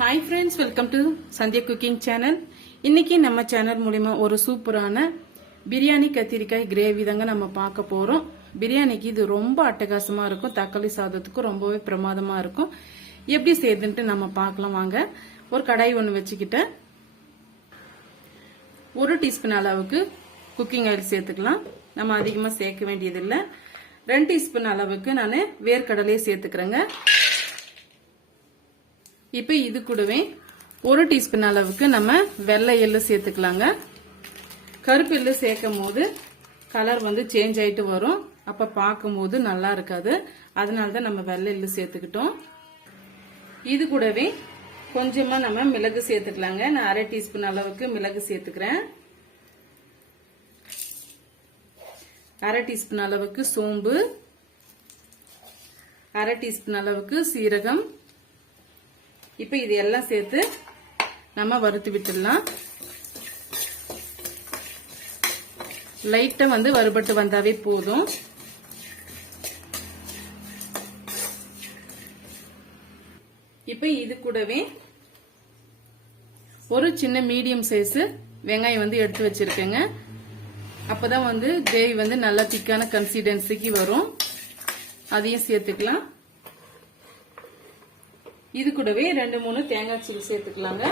Hi friends welcome to Sandhya cooking channel இன்னைக்கு நம்ம channel மூலிமா ஒரு சூப்பரான பிரியாணி கத்திரிக்காய் கிரேவி தாங்க நம்ம பார்க்க போகிறோம் பிரியாணிக்கு இது ரொம்ப அட்டகாசமாக இருக்கும். தக்காளி சாதத்துக்கும் ரொம்பவே பிரமாதமாக இருக்கும். எப்படி செய்யுதுன்ட்டு நம்ம பார்க்கலாம் வாங்க. ஒரு கடாய் ஒன்று வச்சுக்கிட்டேன் ஒரு டீஸ்பூன் அளவுக்கு குக்கிங் ஆயில் சேர்த்துக்கலாம். நம்ம அதிகமாக சேர்க்க வேண்டியதில்லை. ரெண்டு டீஸ்பூன் அளவுக்கு நான் வேர்க்கடலையே சேர்த்துக்கிறேங்க. இப்போ இது கூடவே ஒரு டீஸ்பூன் அளவுக்கு நம்ம வெள்ளை எள்ளு சேர்த்துக்கலாங்க. கருப்பு எள்ளு சேர்க்கும் போது கலர் வந்து சேஞ்ச் ஆகிட்டு வரும். அப்போ பார்க்கும்போது நல்லா இருக்காது. அதனால தான் நம்ம வெள்ளை எள்ளு சேர்த்துக்கிட்டோம். இது கூடவே கொஞ்சமாக நம்ம மிளகு சேர்த்துக்கலாங்க. நான் அரை டீஸ்பூன் அளவுக்கு மிளகு சேர்த்துக்கிறேன். அரை டீஸ்பூன் அளவுக்கு சோம்பு. அரை டீஸ்பூன் அளவுக்கு சீரகம். இப்போ இது எல்லாம் சேர்த்து நம்ம வறுத்து விட்டுடலாம். லைட்டா வந்து வறுபட்டு வந்தாவே போதும். இப்போ இது கூடவே ஒரு சின்ன மீடியம் சைஸ் வெங்காயம் வந்து எடுத்து வச்சிருக்கேங்க. அப்பதான் வந்து கிரேவி வந்து நல்லா திக்கான கன்சிஸ்டன்சிக்கு வரும். அதையும் சேர்த்துக்கலாம். இது கூடவே ரெண்டு மூணு தேங்காய் சில்லி சேர்த்துக்கலாங்க.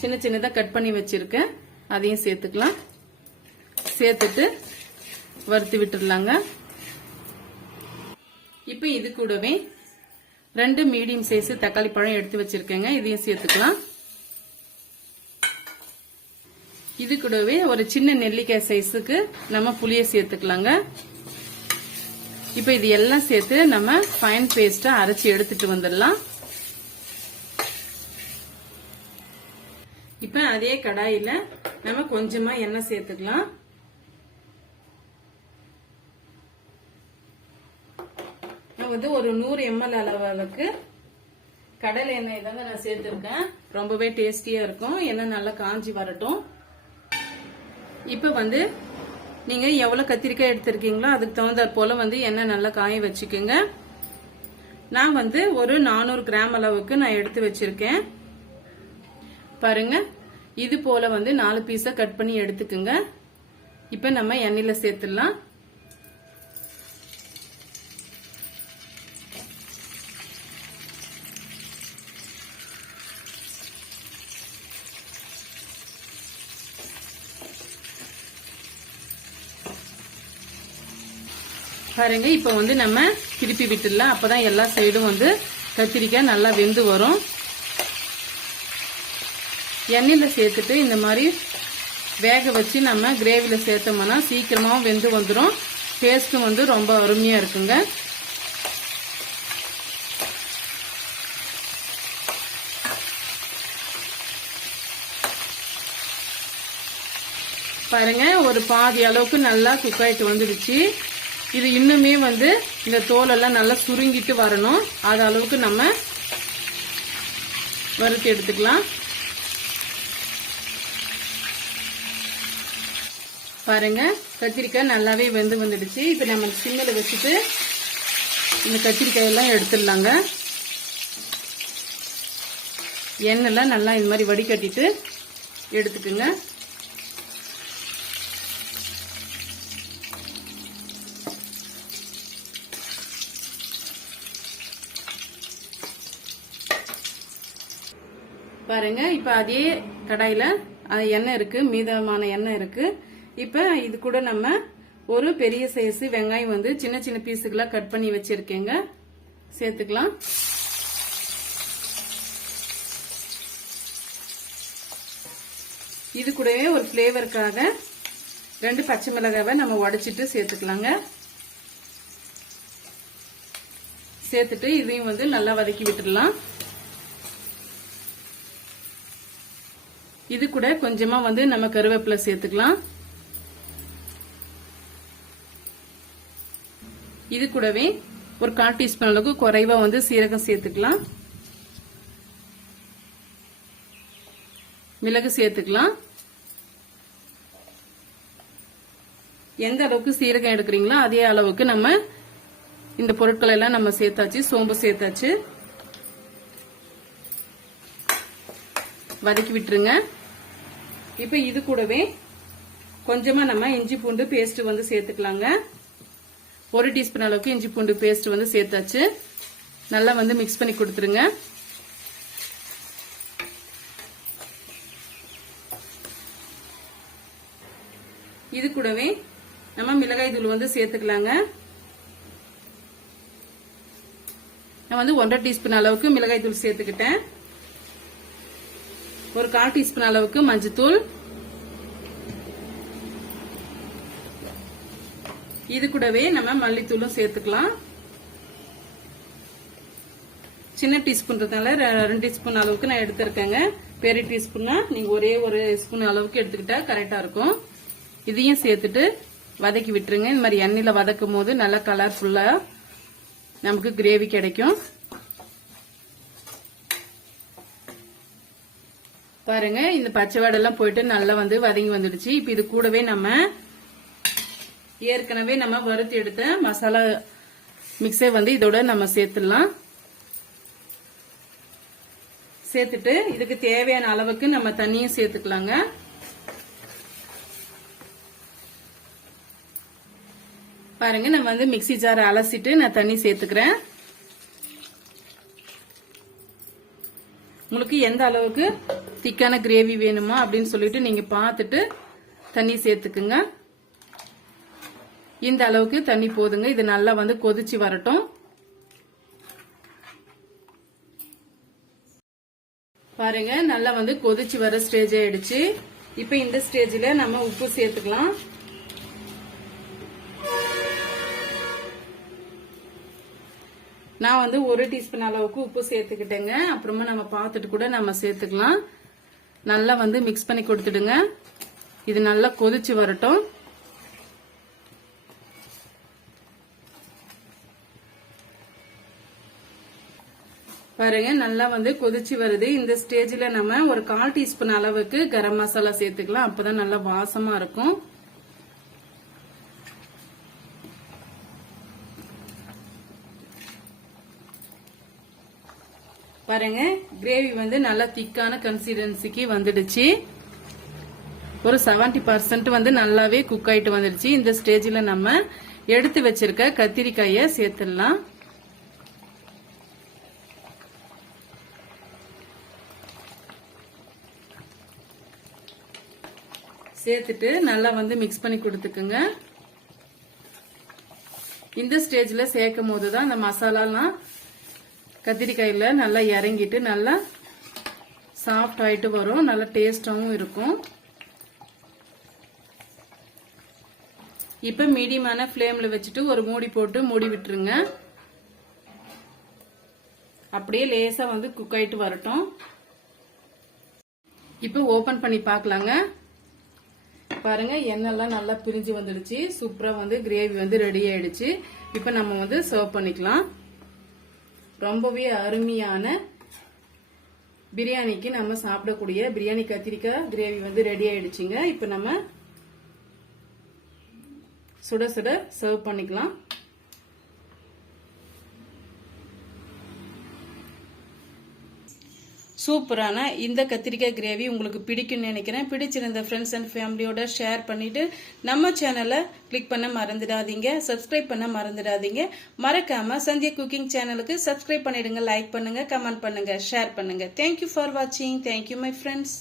சின்ன சின்னதாக கட் பண்ணி வச்சிருக்கேன். அதையும் சேர்த்துக்கலாம். சேர்த்துட்டு வறுத்து விட்டுடலாங்க. இப்போ இது கூடவே ரெண்டு மீடியம் சைஸ் தக்காளி பழம் எடுத்து வச்சிருக்கேங்க. இதையும் சேர்த்துக்கலாம். இது கூடவே ஒரு சின்ன நெல்லிக்காய் சைஸுக்கு நம்ம புளிய சேர்த்துக்கலாங்க. இப்போ இது எல்லாம் சேர்த்து நம்ம ஃபைன் பேஸ்டா அரைச்சி எடுத்துட்டு வந்துடலாம். இப்ப அதே கடாயில நம்ம கொஞ்சமா எண்ணெய் சேர்த்துக்கலாம். நான் வந்து ஒரு நூறு எம்எல் அளவுக்கு கடலை எண்ணெய் தாங்க நான் சேர்த்திருக்கேன். ரொம்பவே டேஸ்டியா இருக்கும். எண்ணெய் நல்லா காஞ்சி வரட்டும். இப்ப வந்து நீங்க எவ்வளவு கத்திரிக்காய் எடுத்திருக்கீங்களோ அதுக்கு தகுந்தாற் போல வந்து எண்ணெய் நல்லா காய வச்சுக்கோங்க. நான் வந்து ஒரு நானூறு கிராம் அளவுக்கு நான் எடுத்து வச்சிருக்கேன். பாருங்க. இது போல வந்து நாலு பீஸை கட் பண்ணி எடுத்துக்குங்க. இப்ப நம்ம எண்ணெயில சேர்த்துடலாம். பாருங்க இப்ப வந்து நம்ம திருப்பி விட்டுடலாம். அப்பதான் எல்லா சைடும் வந்து கத்திரிக்காய் நல்லா வெந்து வரும். எண்ணெயில் சேர்த்துட்டு இந்த மாதிரி வேக வச்சு நம்ம கிரேவியில் சேர்த்தோம்னா சீக்கிரமாகவும் வெந்து வந்துடும் டேஸ்ட்டும் வந்து ரொம்ப அருமையாக இருக்குங்க. பாருங்க ஒரு பாதி அளவுக்கு நல்லா குக் ஆகிட்டு வந்துடுச்சு. இது இன்னுமே வந்து இந்த தோலெல்லாம் நல்லா சுருங்கிட்டு வரணும். அது அளவுக்கு நம்ம வறுத்து எடுத்துக்கலாம். பாருங்க கத்திரிக்காய் நல்லாவே வெந்து வந்துடுச்சு. இப்போ நம்ம சிம்மில் வச்சுட்டு இந்த கத்திரிக்காய் எல்லாம் எடுத்துடலாங்க. எண்ணெய்லாம் நல்லா இந்த மாதிரி வடிகட்டிட்டு எடுத்துக்குங்க. பாருங்க இப்போ அதே கடாயில் எண்ணெய் இருக்குது மீதமான எண்ணெய் இருக்குது இப்போ இது கூட நம்ம ஒரு பெரிய சைஸ் வெங்காயம் வந்து சின்ன சின்ன பீஸுகளா கட் பண்ணி வச்சிருக்கேங்க. சேர்த்துக்கலாம். இது கூடவே ஒரு ஃப்ளேவருக்காக ரெண்டு பச்சை மிளகாவை நம்ம உடைச்சிட்டு சேர்த்துக்கலாங்க. சேர்த்துட்டு இதையும் வந்து நல்லா வதக்கி விட்டுடலாம். இது கூட கொஞ்சமா வந்து நம்ம கருவேப்பிலை சேர்த்துக்கலாம். இது கூடவே ஒரு கால் டீஸ்பூன் அளவுக்கு குறைவா வந்து சீரகம் சேர்த்துக்கலாம். மிளகு சேர்த்துக்கலாம். எந்த அளவுக்கு சீரகம் எடுக்கிறீங்களோ அதே அளவுக்கு நம்ம இந்த பொருட்கள் எல்லாம் நம்ம சேர்த்தாச்சு சோம்பு சேர்த்தாச்சு. வதக்கி விட்டுருங்க. இப்போ இது கூடவே கொஞ்சமா நம்ம இஞ்சி பூண்டு பேஸ்ட் வந்து சேர்த்துக்கலாங்க. ஒரு டீஸ்பூன் அளவுக்கு இஞ்சி பூண்டு பேஸ்ட் வந்து சேர்த்தாச்சு. நல்லா வந்து மிக்ஸ் பண்ணி கொடுத்துருங்க. இது கூடவே நம்ம மிளகாய் தூள் வந்து சேர்த்துக்கலாங்க. நான் வந்து ஒன்றரை டீஸ்பூன் அளவுக்கு மிளகாய் தூள் சேர்த்துக்கிட்டேன். ஒரு கால் டீஸ்பூன் அளவுக்கு மஞ்சத்தூள். இது கூடவே நம்ம மல்லித்தூளும் சேர்த்துக்கலாம். சின்ன டீஸ்பூன்றதுனால ரெண்டு டீஸ்பூன் அளவுக்கு நான் எடுத்திருக்கேங்க. பெரிய டீஸ்பூன்னா நீங்க ஒரே ஒரு ஸ்பூன் அளவுக்கு எடுத்துக்கிட்டா கரெக்டா இருக்கும். இதையும் சேர்த்துட்டு வதக்கி விட்டுருங்க. இந்த மாதிரி எண்ணெயில வதக்கும் போது நல்லா கலர்ஃபுல்லா நமக்கு கிரேவி கிடைக்கும். பாருங்க இந்த பச்சை வாடெல்லாம் போயிட்டு நல்லா வந்து வதங்கி வந்துடுச்சு. இப்ப இது கூடவே நம்ம ஏற்கனவே நம்ம வறுத்து எடுத்த மசாலா மிக்ஸை வந்து இதோட நம்ம சேர்த்துடலாம். சேர்த்துட்டு இதுக்கு தேவையான அளவுக்கு நம்ம தண்ணியும் சேர்த்துக்கலாங்க. பாருங்க நம்ம வந்து மிக்ஸி ஜார் அலசிட்டு நான் தண்ணி சேர்த்துக்கிறேன். உங்களுக்கு எந்த அளவுக்கு திக்கான கிரேவி வேணுமா அப்படின்னு சொல்லிட்டு நீங்க பார்த்துட்டு தண்ணி சேர்த்துக்குங்க. இந்த அளவுக்கு தண்ணி போதுங்க. இது நல்லா வந்து கொதிச்சு வரட்டும். பாருங்க நல்லா வந்து கொதிச்சு வர ஸ்டேஜ் ஆயிடுச்சு. இப்ப இந்த ஸ்டேஜ்ல நம்ம உப்பு சேர்த்துக்கலாம். நான் வந்து ஒரு டீஸ்பூன் அளவுக்கு உப்பு சேர்த்துக்கிட்டேங்க. அப்புறமா நம்ம பார்த்துட்டு கூட நம்ம சேர்த்துக்கலாம். நல்லா வந்து மிக்ஸ் பண்ணி கொடுத்துடுங்க. இது நல்லா கொதிச்சு வரட்டும். பாருங்க நல்லா வந்து கொதிச்சு வருது. இந்த ஸ்டேஜ்ல நம்ம ஒரு கால் டீஸ்பூன் அளவுக்கு கரம் மசாலா சேர்த்துக்கலாம். அப்பதான் நல்லா வாசமா இருக்கும். பாருங்க கிரேவி வந்து நல்லா திக்கான கன்சிஸ்டன்சிக்கு வந்துடுச்சு. ஒரு 70% பர்சன்ட் வந்து நல்லாவே குக் ஆயிட்டு வந்துடுச்சு. இந்த ஸ்டேஜ்ல நம்ம எடுத்து வச்சிருக்க கத்திரிக்காயை சேர்த்துடலாம். சேர்த்துட்டு நல்லா வந்து மிக்ஸ் பண்ணி கொடுத்துக்குங்க. இந்த ஸ்டேஜில் சேர்க்கும் போது தான் இந்த மசாலாலாம் கத்திரிக்காயில் நல்லா இறங்கிட்டு நல்லா சாஃப்ட் ஆகிட்டு வரும். நல்லா டேஸ்டாகவும் இருக்கும். இப்போ மீடியமான ஃப்ளேமில் வச்சுட்டு ஒரு மூடி போட்டு மூடி விட்டுருங்க. அப்படியே லேசாக வந்து குக் ஆயிட்டு வரட்டும். இப்போ ஓப்பன் பண்ணி பார்க்கலாங்க. பாருங்க எண்ணெய்லாம் நல்லா பிரிஞ்சு வந்துடுச்சு. சூப்பரா வந்து கிரேவி வந்து ரெடி ஆயிடுச்சு. இப்ப நம்ம வந்து சர்வ் பண்ணிக்கலாம். ரொம்பவே அருமையான பிரியாணிக்கு நம்ம சாப்பிடக்கூடிய பிரியாணி கத்திரிக்காய் கிரேவி வந்து ரெடி ஆயிடுச்சுங்க. இப்ப நம்ம சுட சுட சர்வ் பண்ணிக்கலாம். சூப்பரான இந்த கத்திரிக்காய் கிரேவி உங்களுக்கு பிடிக்கும்னு நினைக்கிறேன். பிடிச்சிருந்த ஃப்ரெண்ட்ஸ் அண்ட் ஃபேமிலியோட ஷேர் பண்ணிவிட்டு நம்ம சேனலை கிளிக் பண்ண மறந்துடாதீங்க. சப்ஸ்கிரைப் பண்ண மறந்துடாதீங்க. மறக்காமல் சந்தியா குக்கிங் சேனலுக்கு சப்ஸ்கிரைப் பண்ணிடுங்க லைக் பண்ணுங்கள் கமெண்ட் பண்ணுங்க ஷேர் பண்ணுங்க. தேங்க்யூ ஃபார் வாட்சிங் தேங்க்யூ மை ஃப்ரெண்ட்ஸ்